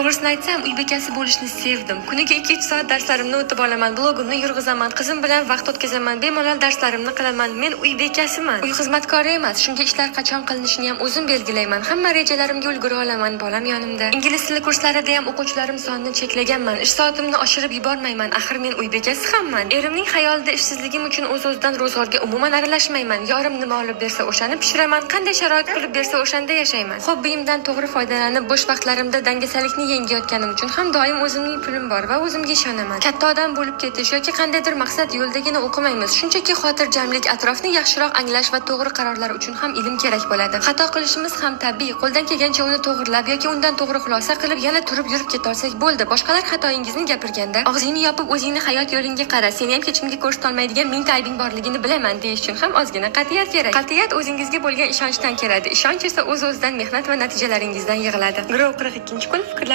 To'g'risini aytsam, uy bekasi bo'lishni sevdim. Kuniga 2-3 soat darslarimni o'tib olaman, blogimni yurg'izaman, qizim bilan vaqt o'tkazaman, bemalol darslarimni qilaman. Men uy bekasiman. Uy xizmatkori emas, shunga ishlar qachon qilinishini ham o'zim belgilayman. Hamma rejalarimga ulgura olaman, bolam yonimda. Ingliz tili kurslarida ham o'quvchilarim sonini cheklaganman. Ish soatimni oshirib yubormayman. Axir men uy bekasi hamman. Erimning xayolida ishsizligim uchun o'z-o'zidan ro'zg'orga umuman aralashmayman. Yorim nima olib bersa o'shani pishiraman, qanday sharoit qilib bersa o'shanda yashayman. Hobbiyimdan to'g'ri foydalanib, bo'sh vaqtlarimda dangasalikni yengayotganim uchun ham doim o'zimning pulim bor va o'zimga ishonaman. Katta odam bo'lib ketish yoki qandaydir maqsad yo'ldagina o'qimaymiz. Shunchaki xotirjamlik, atrofni yaxshiroq anglash va to'g'ri qarorlar uchun ham ilm kerak bo'ladi. Xato qilishimiz ham tabiiy. Qo'ldan kelgancha uni to'g'rilab yoki undan to'g'ri xulosa qilib yana turib yurib ketolsak bo'ldi. Boshqalar xatoingizni gapirganda, og'zingni yopib o'zingni hayot yo'lingga qara. Seni ham hech kimga ko'rsatolmaydigan mingta aybing borligini bilaman deyish uchun ham ozgina qat'iyat kerak. Qat'iyat o'zingizga bo'lgan ishonchdan keladi. Ishonch esa o'z-o'zidan mehnat va natijalaringizdan yig'iladi. Grov 42-kun fikrlar